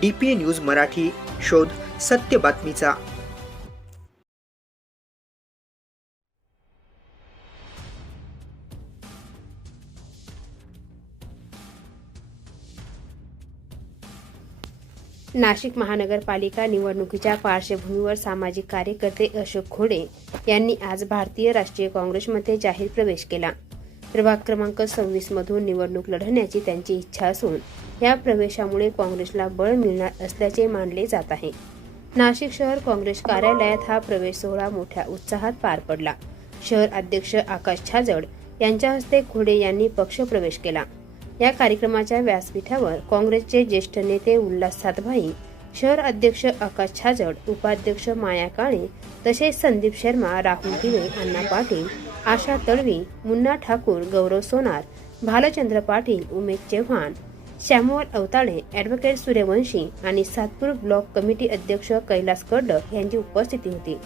D P news Marathi शोध सत्य बातमीचा. नाशिक महानगरपालिका निवडणुकीच्या पार्श्वभूमीवर सामाजिक कार्यकर्ते अशोक खोडे यांनी आज भारतीय राष्ट्रीय काँग्रेसमध्ये जाहीर प्रवेश केला. प्रभाग क्रमांक सव्वीसमधून निवडणूक लढवण्याची त्यांची इच्छा असून या प्रवेशामुळे काँग्रेसला बळ मिळणार असल्याचे मानले जात आहे. नाशिक शहर काँग्रेस कार्यालयात हा प्रवेश सोहळा मोठ्या उत्साहात पार पडला. शहर अध्यक्ष आकाश छाजड यांच्या हस्ते खोडे यांनी पक्षप्रवेश केला. या कार्यक्रमाच्या व्यासपीठावर काँग्रेसचे ज्येष्ठ नेते उल्हास सातभाई शहर अध्यक्ष आकाश छाजड उपाध्यक्ष माया काळे तसेच संदीप शर्मा राहुल दिवे अण्णा पाटील आशा तळवी मुन्ना ठाकूर गौरव सोनार भालचंद्र पाटील उमेश चव्हाण श्यामोल अवताळे ॲडव्होकेट सूर्यवंशी आणि सातपूर ब्लॉक कमिटी अध्यक्ष कैलास कडक यांची उपस्थिती होती.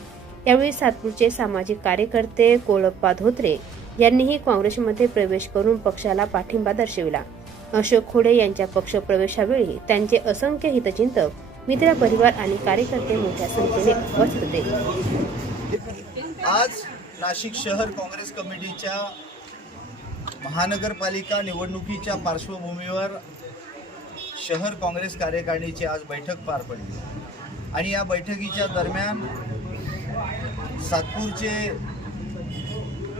त्यावेळी सातपूरचे सामाजिक कार्यकर्ते कोळप्पा धोत्रे यांनीही काँग्रेसमध्ये प्रवेश करून पक्षाला पाठिंबा दर्शविला. अशोक खोडे यांच्या पक्षप्रवेशावेळी त्यांचे असंख्य हितचिंतक मित्रपरिवार आणि कार्यकर्ते मोठ्या संख्येने उपस्थित होते. आज नाशिक शहर काँग्रेस कमिटीच्या महानगरपालिका निवडणुकीच्या पार्श्वभूमीवर शहर काँग्रेस कार्यकारिणीची आज बैठक पार पडली. आणि या बैठकीच्या दरम्यान सातपूरचे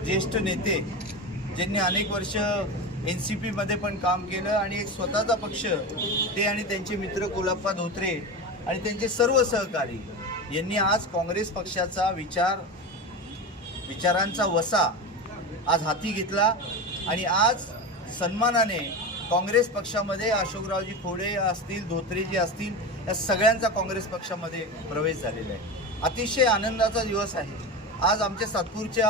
ज्येष्ठ नेते ज्यांनी अनेक वर्ष एन सी पीमध्ये पण काम केलं आणि एक स्वतःचा पक्ष ते आणि त्यांचे मित्र कोलाप्पा धोत्रे आणि त्यांचे सर्व सहकारी यांनी आज काँग्रेस पक्षाचा विचार विचारांचा वसा आज हाती घेतला आणि आज सन्मानाने काँग्रेस पक्षामध्ये अशोकरावजी खोडे असतील धोत्रेजी असतील या सगळ्यांचा काँग्रेस पक्षामध्ये प्रवेश झालेला आहे. अतिशय आनंदाचा दिवस आहे. आज आमच्या सातपूरच्या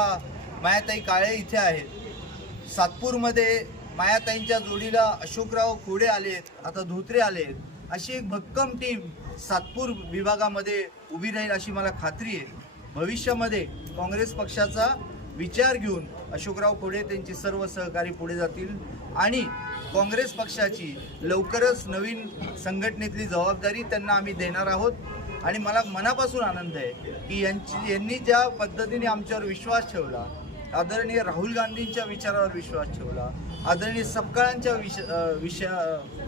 मायाताई काळे इथे आहेत. सातपूरमध्ये मायाताईंच्या जोडीला अशोकराव खोडे आलेत आता धोत्रे आलेत अशी एक भक्कम टीम सातपूर विभागामध्ये उभी राहील अशी मला खात्री आहे. भविष्यामध्ये काँग्रेस पक्षाचा विचार घेऊन अशोकराव खोडे त्यांचे सर्व सहकारी पुढे जातील. आणि काँग्रेस पक्षाची लवकरच नवीन संघटनेतली जबाबदारी त्यांना आम्ही देणार आहोत. आणि मला मनापासून आनंद आहे की यांची यांनी ज्या पद्धतीने आमच्यावर विश्वास ठेवला आदरणीय राहुल गांधींच्या विचारावर विश्वास ठेवला आदरणीय सपकाळांच्या विष विषया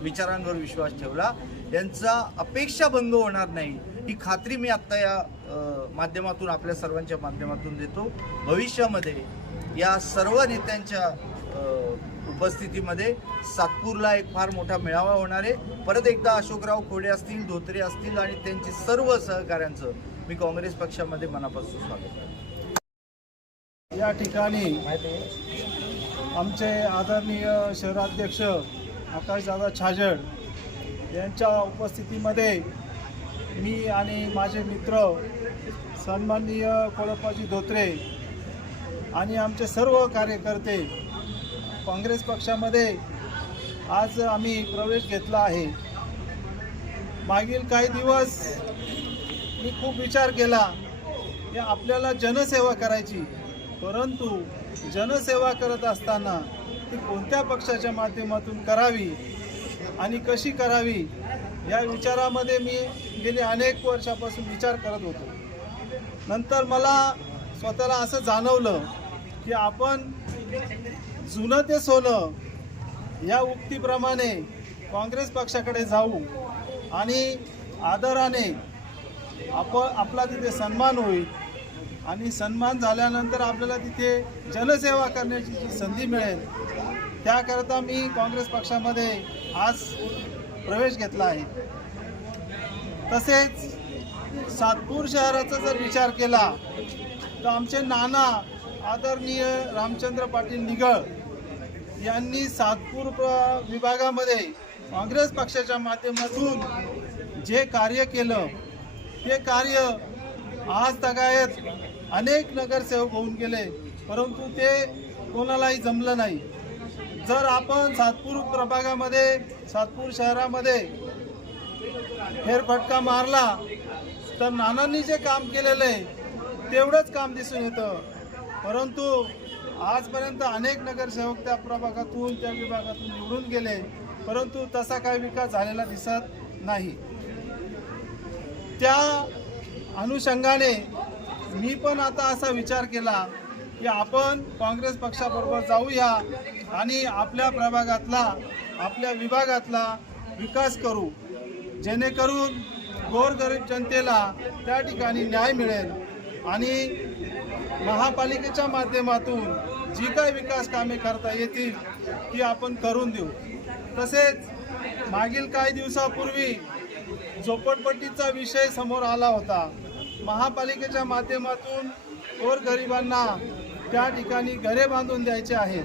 विचारांवर विश्वास ठेवला यांचा अपेक्षा भंग होणार नाही ही खात्री मी आत्ता या माध्यमातून आपल्या सर्वांच्या माध्यमातून देतो. भविष्यामध्ये या सर्व नेत्यांच्या उपस्थितीमध्ये सातपूरला एक फार मोठा मेळावा होणार आहे. परत एकदा अशोकराव खोडे असतील धोत्रे असतील आणि त्यांचे सर्व सहकाऱ्यांचं मी काँग्रेस पक्षामध्ये मनापासून स्वागत करतो. या ठिकाणी आमचे आदरणीय शहराध्यक्ष आकाशदादा छाजड यांच्या उपस्थितीमध्ये मी आणि माझे मित्र सन्माननीय कोळप्पाजी धोत्रे आणि आमचे सर्व कार्यकर्ते काँग्रेस पक्षामध्ये आज आम्ही प्रवेश घेतला आहे. मागील काही दिवस मी खूप विचार केला की आपल्याला जनसेवा करायची. परंतु जनसेवा करत असताना ती कोणत्या पक्षाच्या माध्यमातून करावी आणि कशी करावी या विचारामध्ये मी गेली अनेक वर्षापासून विचार करत होतो. नंतर मला स्वतःला असं जाणवलं की आपण जुनं ते सोनं या उक्तीप्रमाणे काँग्रेस पक्षाकडे जाऊ आणि आदराने आप आपला तिथे सन्मान होईल. आणि सन्मान झाल्यानंतर आपल्याला तिथे जनसेवा करण्याची जी संधी मिळेल त्याकरता मी काँग्रेस पक्षामध्ये आज प्रवेश घेतला आहे. तसेच सातपूर शहराचा जर विचार केला तर आमचे नाना आदरणीय रामचंद्र पाटील निगळ यांनी सातपूर प्र- विभागामध्ये काँग्रेस पक्षाच्या माध्यमातून जे कार्य केलं ते कार्य आज तगायत अनेक नगरसेवक होऊन गेले परंतु ते कोणालाही जमलं नाही. जर आपण सातपूर प्रभागामध्ये सातपूर शहरामध्ये फेरफटका मारला तर नानांनी जे काम केलेलं आहे तेवढंच काम दिसून येतं. परंतु आजपर्यंत अनेक नगरसेवक त्या प्रभागातून त्या विभागातून निवडून गेले परंतु तसा काही विकास झालेला दिसत नाही. त्या अनुषंगाने मी पण आता असा विचार केला की आपण काँग्रेस पक्षाबरोबर जाऊया आणि आपल्या प्रभागातला आपल्या विभागातला विकास करू. जेणेकरून गोरगरीब जनतेला त्या ठिकाणी न्याय मिळेल आणि महापालिकेच्या माध्यमातून जी काय विकास कामे करता येतील ती आपण करून देऊ. तसेच मागील काही दिवसापूर्वी झोपडपट्टीचा विषय समोर आला होता. महापालिकेच्या माध्यमातून गोरगरिबांना त्या ठिकाणी घरे बांधून द्यायचे आहेत.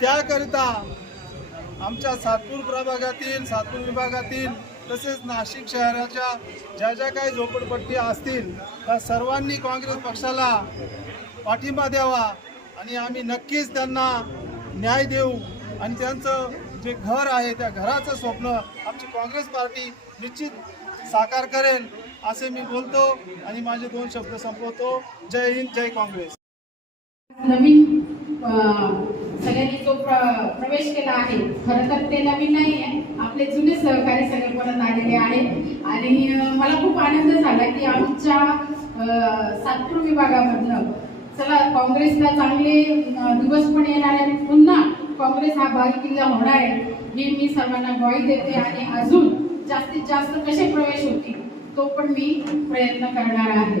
त्याकरिता आमच्या सातपूर प्रभागातील सातपूर विभागातील तसेच नाशिक शहराच्या ज्या ज्या काही झोपडपट्टी असतील त्या सर्वांनी काँग्रेस पक्षाला पाठिंबा द्यावा आणि आम्ही नक्कीच त्यांना न्याय देऊ. आणि त्यांचं जे घर आहे त्या घराचं स्वप्न आमची काँग्रेस पार्टी निश्चित साकार करेल असे मी बोलतो आणि माझे दोन शब्द संपवतो. जय हिंद जय काँग्रेस. नवीन सगळ्यांनी जो प्र- प्रवेश केला आहे खरं तर ते नवीन नाही आहे. आपले जुने सहकारी सगळे परत आलेले आहेत. आणि मला खूप आनंद झाला की आमच्या सातपूर विभागामधनं चला काँग्रेसला चांगले दिवस पण येणार आहेत. पुन्हा काँग्रेस हा भाग किल्ला होणार आहे हे मी सर्वांना ग्वाही देते. आणि अजून जास्तीत जास्त कसे प्रवेश होतील तो पण मी प्रयत्न करणार आहे.